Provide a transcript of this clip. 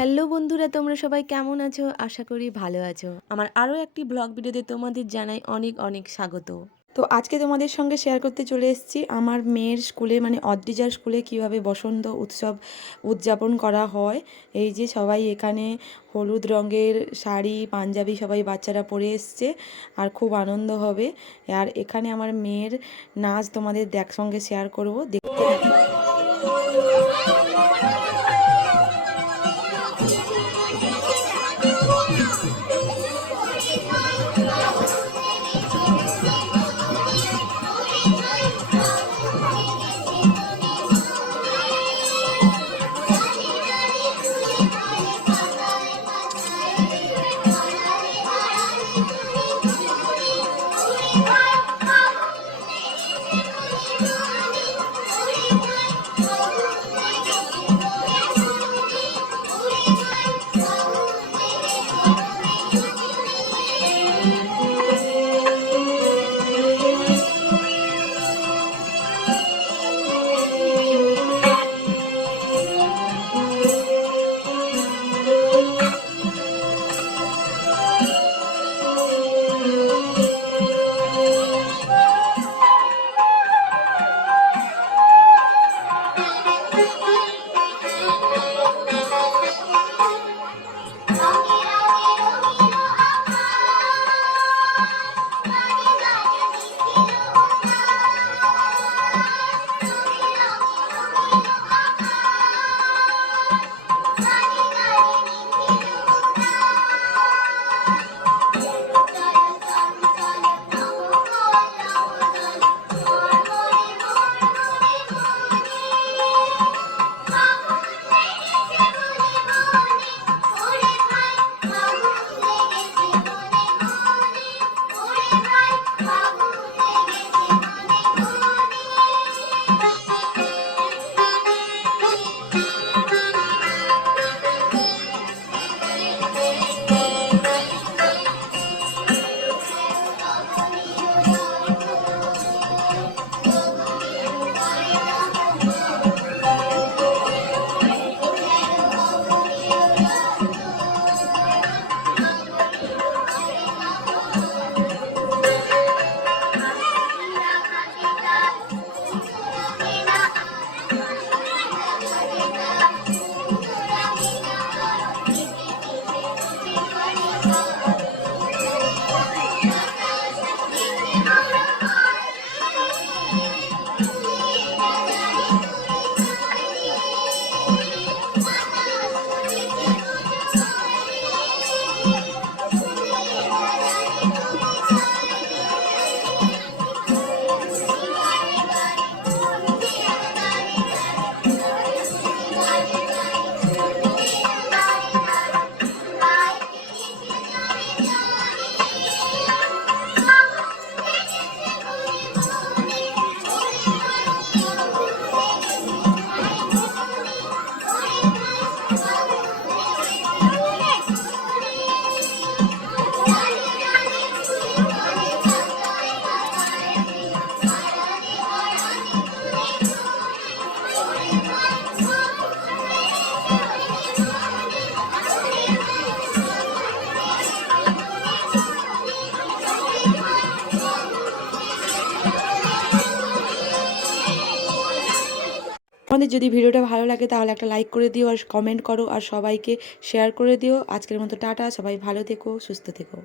Hello বন্ধুরা, তোমরা সবাই কেমন আছো? আশা করি ভালো আছো। আমার আরও একটি ব্লগ ভিডিওতে তোমাদের জানাই অনেক অনেক স্বাগত। তো আজকে তোমাদের সঙ্গে শেয়ার করতে চলে এসেছি আমার মেয়ের স্কুলে, মানে অদ্রিজার স্কুলে কিভাবে বসন্ত উৎসব উদযাপন করা হয়। এই যে সবাই এখানে হলুদ রঙের শাড়ি পাঞ্জাবি সবাই বাচ্চারা পরে এসছে, আর খুব আনন্দ হবে। আর এখানে আমার মেয়ের নাচ তোমাদের সঙ্গে শেয়ার করবো, দেখতে থাকো। তোমাদের যদি ভিডিওটা ভালো লাগে তাহলে একটা লাইক করে দিও, আর কমেন্ট করো, আর সবাইকে শেয়ার করে দিও। আজকের মতো টাটা, সবাই ভালো থেকো, সুস্থ থেকো।